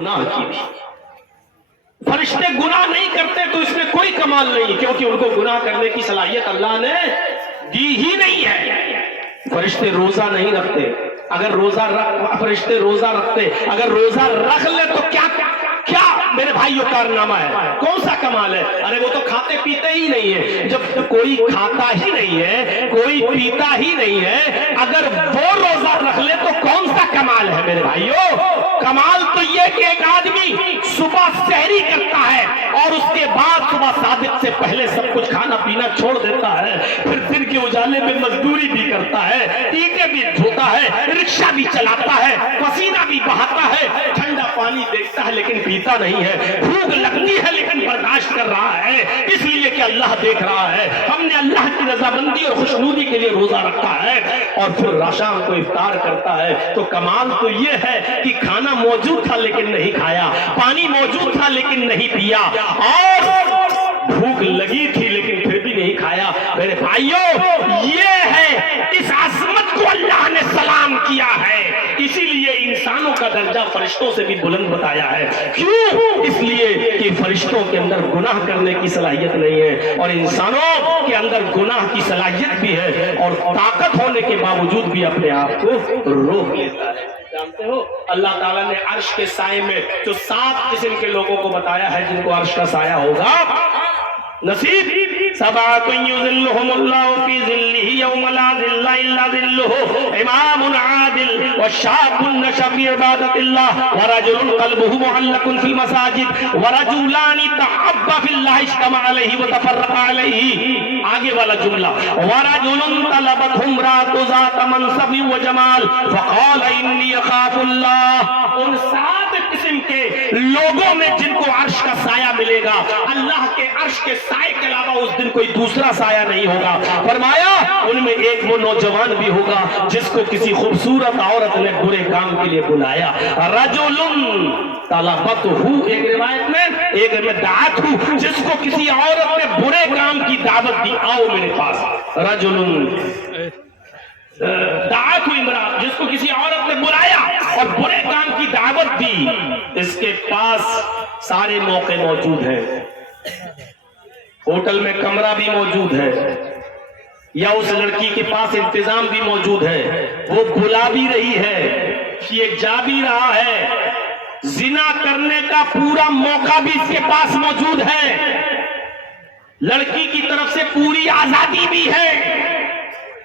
گناہ کی بھی. فرشتے گناہ نہیں کرتے تو اس میں کوئی کمال نہیں، کیونکہ ان کو گناہ کرنے کی صلاحیت اللہ نے دی ہی نہیں ہے. فرشتے روزہ نہیں رکھتے، اگر فرشتے روزہ رکھتے، اگر روزہ رکھ لے تو کیا میرے بھائیوں کارنامہ ہے، کون سا کمال ہے؟ ارے وہ تو کھاتے پیتے ہی نہیں ہے. جب کوئی کھاتا ہی نہیں ہے، کوئی پیتا ہی نہیں ہے، اگر وہ روزہ رکھ لے تو کون سا کمال ہے میرے بھائیوں؟ کمال تو یہ کہ ایک آدمی صبح سحری کرتا ہے اور اس کے بعد صبح صادق سے پہلے سب کچھ کھانا پینا چھوڑ دیتا ہے، پھر دن کے اجالے میں مزدوری بھی کرتا ہے، اینٹیں بھی دھوتا ہے، رکشہ بھی چلاتا ہے، پسینہ بھی بہاتا ہے، ٹھنڈا پانی دیکھتا ہے لیکن پیتا نہیں ہے، بھوک لگتی ہے لیکن برداشت کر رہا ہے، اس لیے کہ اللہ دیکھ رہا ہے. ہم نے اللہ کی رضامندی اور خوشنودی کے لیے روزہ رکھا ہے، اور پھر شام کو افطار کرتا ہے. تو کمال تو یہ ہے کہ کھانا موجود تھا لیکن نہیں کھایا، پانی موجود تھا لیکن نہیں پیا، اور بھوک لگی تھی لیکن پھر بھی نہیں کھایا. میرے بھائیوں یہ ہے، اس عظمت کو اللہ نے سلام کیا ہے. اسی لیے انسانوں کا درجہ فرشتوں سے بھی بلند بتایا ہے. کیوں؟ اس لیے کہ فرشتوں کے اندر گناہ کرنے کی صلاحیت نہیں ہے، اور انسانوں کے اندر گناہ کی صلاحیت بھی ہے، اور طاقت ہونے کے باوجود بھی اپنے آپ کو روک لیتا ہے. جانتے ہو اللہ تعالیٰ نے عرش کے سائے میں جو 7 قسم کے لوگوں کو بتایا ہے جن کو عرش کا سایہ ہوگا نصیب. سبعۃ یظلھم اللہ فی ظلہ یوم لا ظل الا ظلہ، امام عادل وشاب نشأ فی عبادۃ اللہ ورجل قلبہ معلق فی المساجد ورجلان تحابا فی اللہ اجتمعا علیہ وتفرقا علیہ. آگے والا جملہ ورجل طلبته امرأة ذات منصب وجمال فقال انی اخاف اللہ. ان 7 قسم کے لوگوں میں جن کو عرش کا سایہ ملے گا، اللہ کے عرش کے سائے کے علاوہ اس دن کوئی دوسرا سایہ نہیں ہوگا. فرمایا ان میں ایک وہ نوجوان بھی ہوگا جس کو کسی خوبصورت عورت نے برے کام کے لیے بلایا. رجل طلبته، ایک روایت میں ایک میں دعته، جس کو کسی عورت نے برے کام کی دعوت دی، آؤ میرے پاس. رجل دعته امرأة، جس کو کسی عورت نے بلایا اور برے کام کی دعوت دی. اس کے پاس سارے موقع موجود ہیں، ہوٹل میں کمرہ بھی موجود ہے، یا اس لڑکی کے پاس انتظام بھی موجود ہے، وہ بلا بھی رہی ہے، یہ جا بھی رہا ہے، زنا کرنے کا پورا موقع بھی اس کے پاس موجود ہے، لڑکی کی طرف سے پوری آزادی بھی ہے.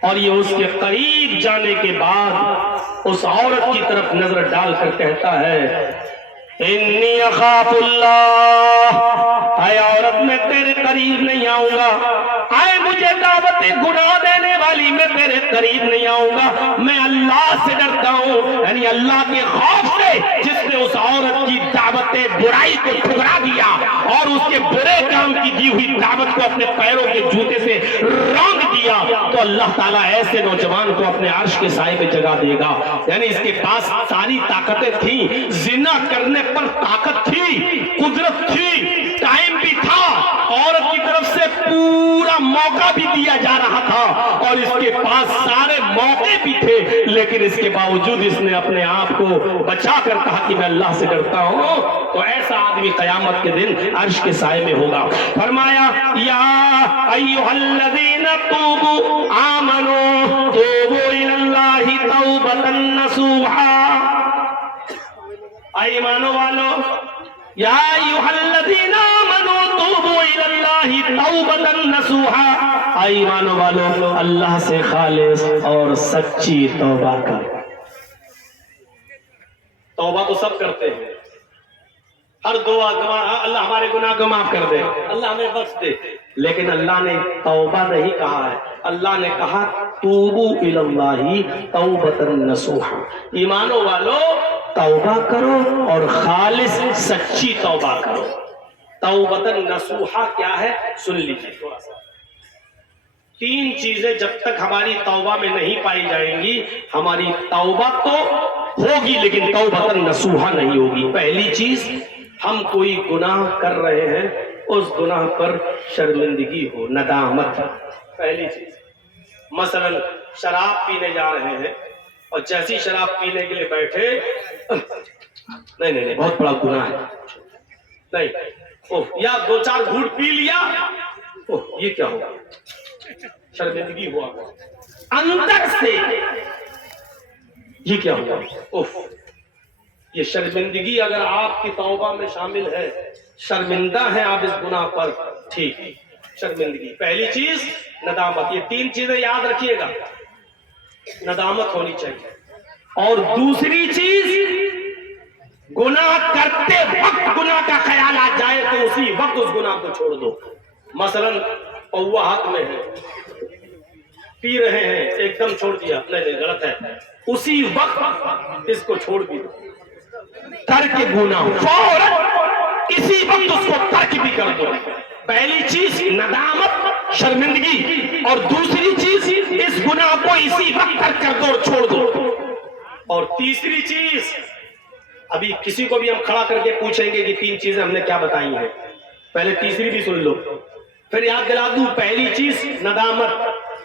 اور یہ اس کے قریب جانے کے بعد اس عورت کی طرف نظر ڈال کر کہتا ہے انی اخاف اللہ، اے عورت میں تیرے قریب نہیں آؤں گا، اے مجھے دعوت گناہ دینے والی میں تیرے قریب نہیں آؤں گا، میں اللہ سے ڈرتا ہوں. یعنی اللہ کے خوف سے جس نے اس عورت کی دعوت برائی کو ٹھکرا دیا اور اس کے برے کام کی دی ہوئی دعوت کو اپنے پیروں کے جوتے سے رونق دیا، تو اللہ تعالیٰ ایسے نوجوان کو اپنے عرش کے سائے میں جگہ دے گا. یعنی اس کے پاس ساری طاقتیں تھیں، زنا کرنے پر طاقت تھی، قدرت تھی، ٹائم بھی تھا، عورت کی طرف سے پورا موقع بھی دیا جا رہا تھا، اور اس کے پاس سارے موقع بھی تھے، لیکن اس کے باوجود اس نے اپنے آپ کو بچا کر کہا کہ میں اللہ سے ڈرتا ہوں. تو ایسا آدمی قیامت کے دن عرش کے سائے میں ہوگا. فرمایا یا ایھا الذین توبوا آمنوا توبوا الی اللہ توبۃ نصوحا. ایمانو والو، یا ایھا الذین آمنوا توبوا الی اللہ توبۃ نصوحا، ایمانو والو اللہ سے خالص اور سچی توبہ کرو. توبہ تو سب کرتے ہیں، ہر دعا اللہ ہمارے گناہ کو معاف کر دے، اللہ ہمیں بخش دے، لیکن اللہ نے توبہ نہیں کہا ہے، اللہ نے کہا توبوا الی اللہ توبۃ نصوحا. ایمانو والو توبہ کرو اور خالص سچی توبہ کرو. توبۃ نصوحا کیا ہے سن لیجیے تھوڑا سا. 3 چیزیں جب تک ہماری توبہ میں نہیں پائی جائیں گی، ہماری توبہ تو ہوگی لیکن توبۃ نصوحا نہیں ہوگی. پہلی چیز، ہم کوئی گناہ کر رہے ہیں، اس گناہ پر شرمندگی ہو، ندامت. پہلی چیز، مثلا شراب پینے جا رہے ہیں اور جیسی شراب پینے کے لیے بیٹھے نہیں بہت بڑا گناہ ہے. نہیں اوہ یا 2-4 گھونٹ پی لیا, اوہ یہ کیا ہوا, شرمندگی ہوا اندر سے, یہ کیا ہوا, اوہ یہ شرمندگی اگر آپ کی توبہ میں شامل ہے, شرمندہ ہیں آپ اس گناہ پر, ٹھیک, شرمندگی. پہلی چیز ندامت, یہ 3 چیزیں یاد رکھیے گا, ندامت ہونی چاہیے. اور دوسری چیز گناہ کرتے وقت گناہ کا خیال آ جائے تو اسی وقت اس گناہ کو چھوڑ دو. مثلا پوا ہاتھ میں ہے, پی رہے ہیں, ایک دم چھوڑ دیا, نہیں غلط ہے, اسی وقت اس کو چھوڑ بھی دو. ترک گناہ فوراً اسی وقت اس کو ترک بھی کر دو. پہلی چیز ندامت, شرمندگی, اور دوسری چیز اس گناہ کو اسی وقت ترک کر دو اور چھوڑ دو. اور تیسری چیز, ابھی کسی کو بھی ہم کھڑا کر کے پوچھیں گے کہ 3 چیزیں ہم نے کیا بتائی ہیں, پہلے تیسری بھی سن لو, پھر یاد دلا دوں. پہلی چیز ندامت,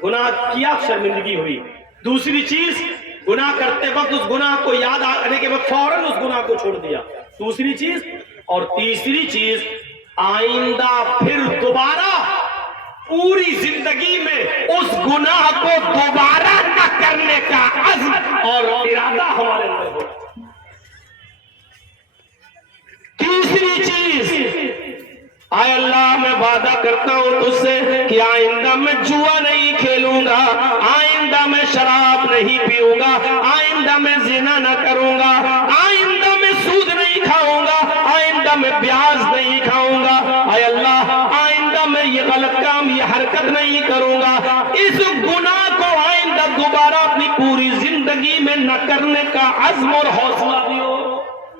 گناہ کیا شرمندگی ہوئی. دوسری چیز گناہ کرتے وقت اس گناہ کو یاد آنے کے بعد فوراً اس گناہ کو چھوڑ دیا, دوسری چیز. اور تیسری چیز آئندہ پھر دوبارہ پوری زندگی میں اس گناہ کو دوبارہ نہ کرنے کا عزم اور ارادہ ہمارے اندر ہو. تیسری چیز, اے اللہ میں وعدہ کرتا ہوں تجھ سے کہ آئندہ میں جوا نہیں کھیلوں گا, آئندہ میں شراب نہیں پیوں گا, آئندہ میں زنا نہ کروں گا, آئندہ میں سود نہیں کھاؤں گا, آئندہ میں بیاج نہیں کھاؤں گا, اے اللہ آئندہ میں یہ غلط کام, یہ حرکت نہیں کروں گا. اس گناہ کو آئندہ دوبارہ اپنی پوری زندگی میں نہ کرنے کا عزم اور حوصلہ دیو.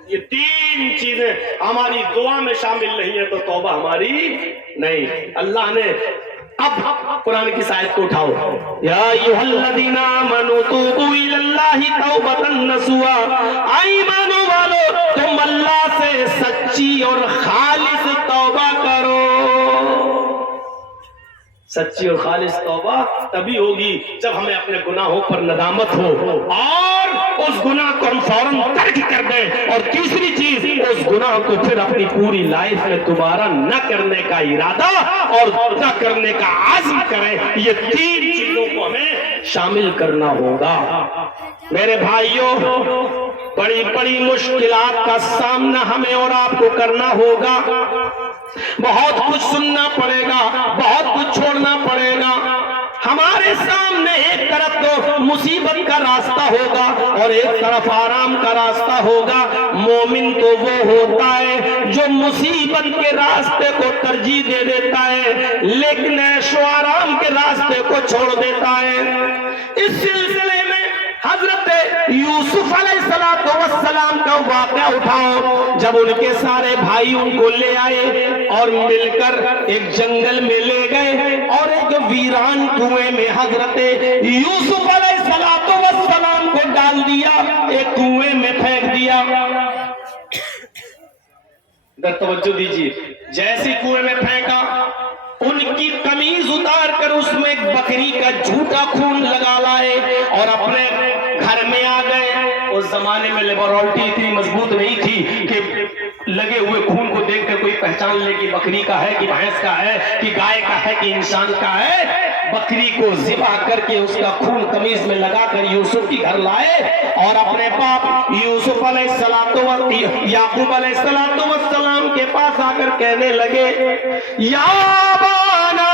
یہ 3 چیزیں ہماری دعا میں شامل نہیں ہے تو توبہ ہماری نہیں. اللہ نے اب قرآن کی آیت کو اٹھاؤ, یا ایھا الذین آمنوا توبوا الی اللہ توبۃ نصوحا, ایمان والو تم اللہ سے سچی اور خالص توبہ کرو. سچی اور خالص توبہ تبھی ہوگی جب ہمیں اپنے گناہوں پر ندامت ہو اور اس گناہ کو ہم فوراً ترک کر دیں. اور تیسری چیز, اس گناہ کو پھر اپنی پوری لائف میں دوبارہ نہ کرنے کا ارادہ اور نہ کرنے کا عزم کریں. یہ 3 چیزوں کو ہمیں شامل کرنا ہوگا. میرے بھائیوں, بڑی بڑی مشکلات کا سامنا ہمیں اور آپ کو کرنا ہوگا. بہت کچھ سننا پڑے گا, بہت کچھ چھوڑنا پڑے گا. ہمارے سامنے ایک طرف تو مصیبت کا راستہ ہوگا اور ایک طرف آرام کا راستہ ہوگا. مومن تو وہ ہوتا ہے جو مصیبت کے راستے کو ترجیح دے دیتا ہے لیکن عیش و آرام کے راستے کو چھوڑ دیتا ہے. اس سلسلے میں حضرت یوسف علیہ السلام کا واقعہ اٹھاؤ. جب ان کے سارے بھائی ان کو لے آئے اور مل کر ایک جنگل میں لے گئے اور ایک ویران کنویں میں حضرت یوسف علیہ السلام کو ڈال دیا, ایک کنویں میں پھینک دیا. ادھر توجہ دیجیے, جیسے کنویں میں پھینکا ان کی قمیض اتار کر اس میں ایک بکری کا جھوٹا خون لگا لائے اور اپنے گھر میں آ گئے. اس زمانے میں لیبارٹری اتنی مضبوط نہیں تھی کہ لگے ہوئے خون کو دیکھ کر کوئی پہچان لے کہ بکری کا ہے کہ بھینس کا ہے کہ گائے کا ہے کہ انسان کا ہے. بکری کو ذبح کر کے اس کا خون قمیض میں لگا کر یوسف کے گھر لائے اور اپنے باپ یوسف یعقوب علیہ السلام کے پاس آ کر کہنے لگے, یا ابانا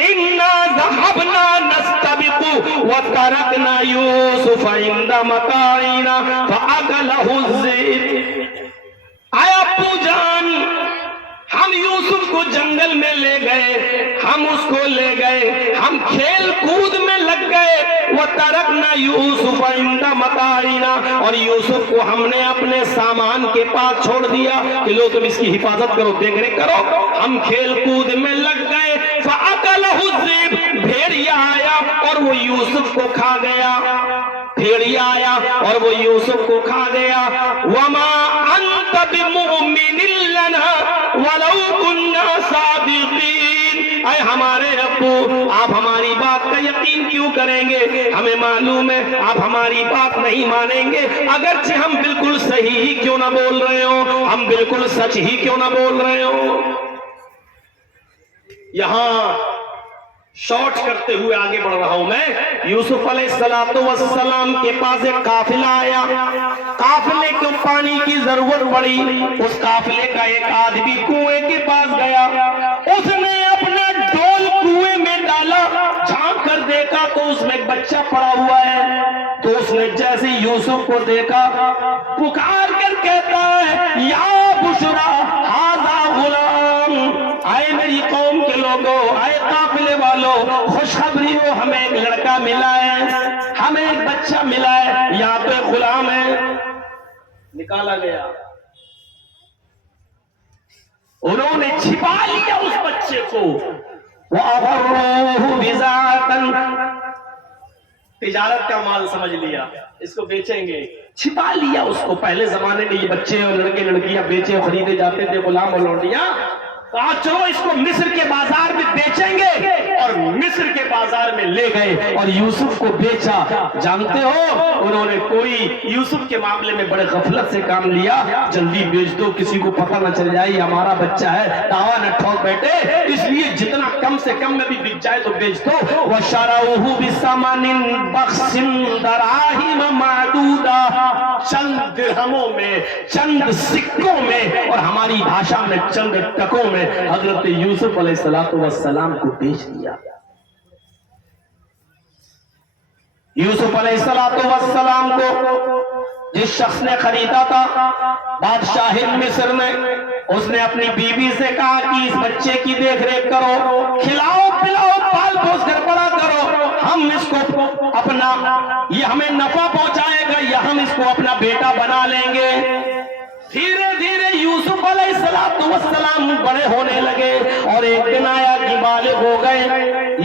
انا ذهبنا نستبق وتركنا يوسف عند متاعنا فاكله الذئب. اے ابو جان, ہم یوسف کو جنگل میں لے گئے, ہم اس کو لے گئے, ہم کھیل کود میں لگ گئے. وَتَرَكْنَا يُوسُفَ عِنْدَ مَتَاعِنَا, اور یوسف کو ہم نے اپنے سامان کے پاس چھوڑ دیا کہ لو تم اس کی حفاظت کرو, دیکھ ریکھ کرو. ہم کھیل کود میں لگ گئے. فَأَكَلَهُ الذِّئْبُ, بھیڑیا آیا اور وہ یوسف کو کھا گیا. بھیڑیا آیا اور وہ یوسف کو کھا گیا. وَمَا أَنْتَ بِمُؤْمِنٍ لَنَا وَلَوْ كُنَّا صَادِقِينَ. اے ہمارے ابو, آپ ہماری بات کا یقین کیوں کیوں کریں گے؟ ہمیں معلوم ہے آپ ہماری بات نہیں مانیں گے، اگرچہ ہم بالکل صحیح ہی کیوں نہ بول رہے ہو، ہم بالکل سچ ہی کیوں نہ بول رہے ہو۔ یہاں شارٹ کرتے ہوئے آگے بڑھ رہا ہوں میں۔ یوسف علیہ السلام کے پاس ایک قافلہ آیا، قافلے کو پانی کی ضرورت پڑی، اس قافلے کا ایک آدمی کنویں کے پاس گیا، اس نے اپنا ڈول کنویں میں ڈالا، جھانک کر دیکھا تو اس میں ایک بچہ پڑا ہوا ہے، تو اس نے جیسے یوسف کو دیکھا پکار کر کہتا ہے یا بشرا ھذا غلام، آئے میری قوم کے لوگوں، آئے قافلے والوں، خوشخبری ہو، ہمیں ایک لڑکا ملا ہے، ہمیں ایک بچہ ملا ہے، یہاں تو ایک غلام ہے۔ نکالا گیا، انہوں نے چھپا لیا اس بچے کو، وَأَغَرُّوهُ بِضَاعَةً، تجارت کا مال سمجھ لیا، اس کو بیچیں گے، چھپا لیا اس کو۔ پہلے زمانے میں یہ بچے اور لڑکے لڑکیاں بیچے اور خریدے جاتے تھے، غلام اور لونڈیاں، کہا چلو اس کو مصر کے بازار میں بیچیں گے، اور مصر کے بازار میں لے گئے اور یوسف کو بیچا۔ جانتے ہو انہوں نے کوئی یوسف کے معاملے میں بڑے غفلت سے کام لیا، جلدی بیچ دو، کسی کو پتہ نہ چل جائے یہ ہمارا بچہ ہے، دعویٰ نہ ٹھوک بیٹھے، اس لیے جتنا کم سے کم میں بھی بک جائے تو بیچ دو۔ وَشَرَوْهُ بِثَمَنٍ بَخْسٍ دَرَاهِمَ مَعْدُودَةٍ، چند درہموں میں، چند سکوں میں، اور ہماری بھاشا میں چند ٹکوں میں حضرت یوسف علیہ السلام کو بیچ دیا۔ یوسف علیہ السلام کو جس شخص نے خریدا تھا، بادشاہ مصر میں، اس نے اپنی بیوی سے کہا کہ اس بچے کی دیکھ ریکھ کرو، کھلاؤ پلاؤ پال پوس کر بڑا کرو، ہم اس کو اپنا، یہ ہمیں نفع پہنچائے گا یا ہم اس کو اپنا بیٹا بنا لیں گے۔ دھیرے دھیرے یوسف علیہ السلام بڑے ہونے لگے، اور ایک دن آیا کہ بالغ ہو گئے،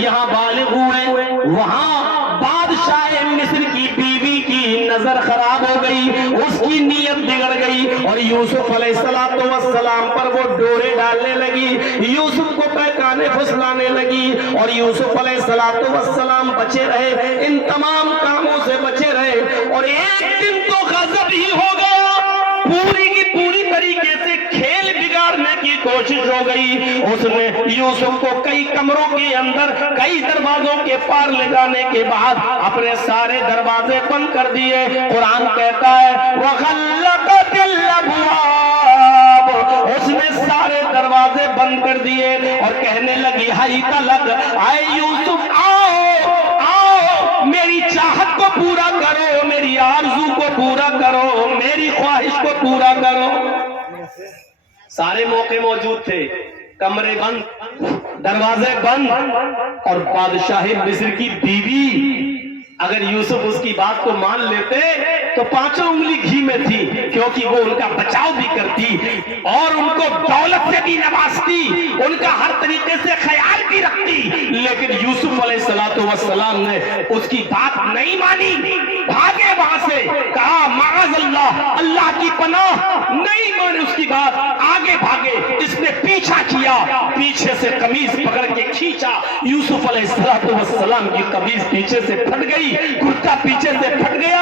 یہاں بالغ ہوئے، وہاں بادشاہ مصر کی بیوی کی نظر خراب ہو گئی، اس کی نیت بگڑ گئی، اور یوسف علیہ السلام پر وہ ڈورے ڈالنے لگی، یوسف کو بہکانے پھسلانے لگی، اور یوسف علیہ السلام بچے رہے، ان تمام کاموں سے بچے رہے، اور ایک دن تو غضب ہی ہو گیا، پوری کی پوری طریقے سے کھیل بگاڑنے کی کوشش ہو گئی۔ اس نے یوسف کو کئی کمروں کے اندر، کئی دروازوں کے پار لے جانے کے بعد اپنے سارے دروازے بند کر دیے۔ قرآن کہتا ہے وَغَلَّقَتِ الْأَبْوَابَ، اس نے سارے دروازے بند کر دیے اور کہنے لگی ہَیْتَ لَکَ، آئے یوسف آؤ آؤ، میری چاہت کو پورا کرو، میری آرزو کو پورا کرو، میری خواہش کو پورا کرو۔ سارے موقع موجود تھے، کمرے بند، دروازے بند، اور بادشاہ مصر کی بیوی، اگر یوسف اس کی بات کو مان لیتے تو پانچوں انگلی گھی میں تھی، کیونکہ وہ ان کا بچاؤ بھی کرتی اور ان کو دولت سے بھی نوازتی، ان کا ہر طریقے سے خیال بھی رکھتی، لیکن یوسف علیہ السلام نے اس کی بات نہیں مانی، بھاگے وہاں سے، کہا معاذ اللہ، اللہ کی پناہ، نہیں مانی اس کی بات، آگے بھاگے، اس نے پیچھا کیا، پیچھے سے قمیض پکڑ کے کھینچا، یوسف علیہ السلام کی قمیض پیچھے سے پھٹ گئی، کرتا پیچھے سے پھٹ گیا،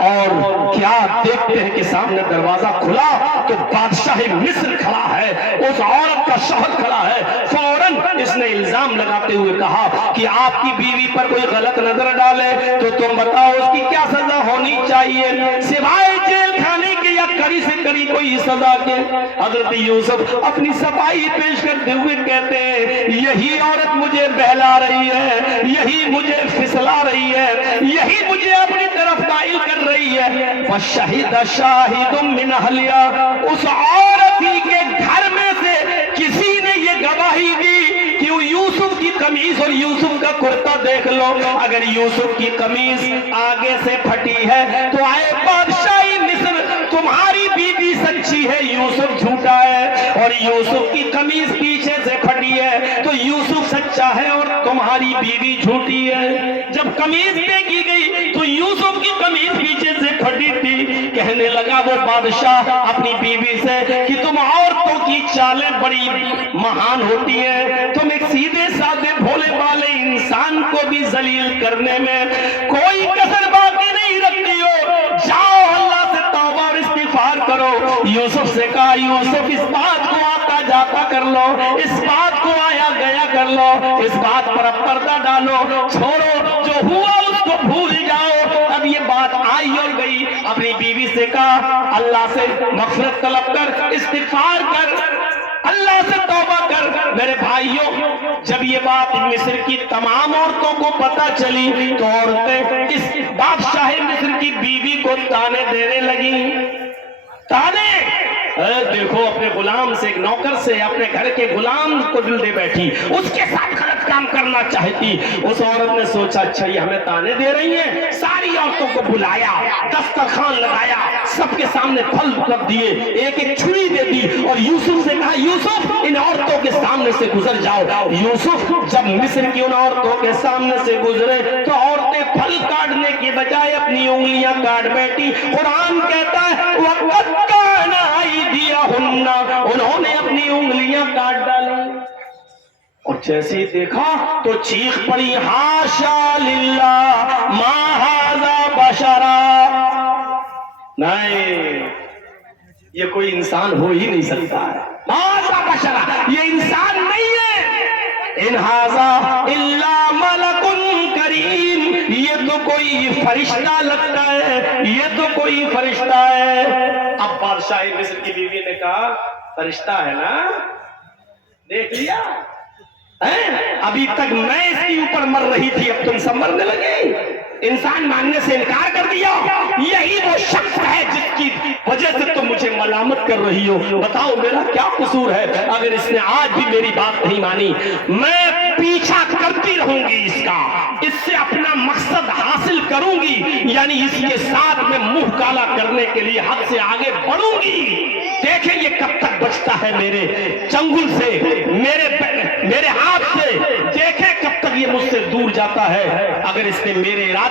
اور کیا دیکھتے ہیں کہ سامنے دروازہ کھلا تو بادشاہ مصر کھڑا ہے، اس عورت کا شوہر کھڑا ہے، فوراً اس نے الزام لگاتے ہوئے کہا کہ آپ کی بیوی پر کوئی غلط نظر ڈالے تو تم بتاؤ اس کی کیا سزا ہونی چاہیے، سوائے جیل کھانے کے یا کڑی سے کڑی کوئی سزا کے۔ حضرت یوسف اپنی صفائی پیش کرتے ہوئے کہتے ہیں یہی عورت مجھے بہلا رہی ہے، یہی مجھے پھسلا رہی ہے، یہی مجھے اپنی طرف مائل کر رہی ہے۔ فَشَهِدَ شَاهِدٌ مِّنْ أَهْلِهَا، اس عورت ہی کے گھر میں سے کسی نے یہ گواہی دی کہ یوسف کی قمیض اور یوسف کا کرتا دیکھ لو، اگر یوسف کی قمیض آگے سے پھٹی ہے تو آئے بادشاہی مصر، تمہاری بیوی سچی ہے، یوسف جھوٹا ہے، اور یوسف کی قمیض پیچھے سے پھٹی ہے تو یوسف سچا ہے اور تمہاری بیوی جھوٹی ہے۔ جب قمیض دیکھی گئی تو یوسف کی قمیض پیچھے سے پھٹی تھی، کہنے لگا وہ بادشاہ اپنی بیوی سے کہ تم عورتوں کی چالیں بڑی مہان ہوتی ہیں، تم ایک سیدھے سادے بھولے والے انسان کو بھی ذلیل کرنے میں کوئی کسر باقی نہیں رکھتی ہو، جاؤ اللہ سے توبہ اور استغفار کرو۔ یوسف سے کہا یوسف اس بات کو آتا جاتا کر لو، اس بات کو آیا گیا کر لو، اس بات پر اب پردہ ڈالو، چھوڑو، جو ہوا اس کو بھول جاؤ۔ اب یہ بات آئی اور گئی، اپنی بیوی سے کہا اللہ سے مغفرت طلب کر، استغفار کر، اللہ سے توبہ کر۔ میرے بھائیوں، جب یہ بات مصر کی تمام عورتوں کو پتہ چلی تو عورتیں اس بادشاہ مصر کی بیوی کو تانے دینے لگیں، تانے۔ دیکھو اپنے غلام سے، ایک نوکر سے اپنے گھر کے غلام کو دل دے بیٹھی، اس کے ساتھ غلط کام کرنا چاہتی۔ اس عورت نے سوچا اچھا یہ ہمیں تانے دے رہی ہیں، ساری عورتوں کو بلایا، دسترخوان لگایا، سب کے سامنے پھل رکھ دیے، ایک ایک چھری دے دی اور یوسف سے کہا یوسف ان عورتوں کے سامنے سے گزر جاؤ۔ یوسف جب مصر کی ان عورتوں کے سامنے سے گزرے تو عورتیں پھل کاٹنے کی بجائے اپنی انگلیاں کاٹ بیٹھی۔ قرآن کہتا ہے وَقَطَّعْنَ أَيْدِيَهُنَّ، انہوں نے اپنی انگلیاں کاٹ ڈالی، اور جیسے ہی دیکھا تو چیخ پڑی حاشا للہ ما ھذا بشرا، نہیں یہ کوئی انسان ہو ہی نہیں سکتا ہے، ھذا بشرا یہ انسان نہیں ہے، ان ھذا الا ملک کریم، یہ تو کوئی فرشتہ لگتا ہے، یہ تو کوئی فرشتہ ہے۔ اب بادشاہ مصر کی بیوی نے کہا فرشتہ ہے نا، دیکھ لیا، ابھی تک میں اس کے اوپر مر رہی تھی، اب تم سب مرنے لگے، انسان ماننے سے انکار کر دیا، یہی وہ شخص ہے جس کی وجہ سے تم مجھے ملامت کر رہی ہو، بتاؤ میرا کیا قصور ہے؟ اگر اس نے آج بھی میری بات نہیں مانی میں پیچھا کرتی رہوں گی اس کا، اس سے اپنا مقصد حاصل کروں گی، یعنی اس کے ساتھ میں منہ کالا کرنے کے لیے حد سے آگے بڑھوں گی۔ دیکھیں یہ کب تک بچتا ہے میرے چنگل سے، میرے ہاتھ سے، دیکھیں کب تک یہ مجھ سے دور جاتا ہے۔ اگر اس نے میرے ارادے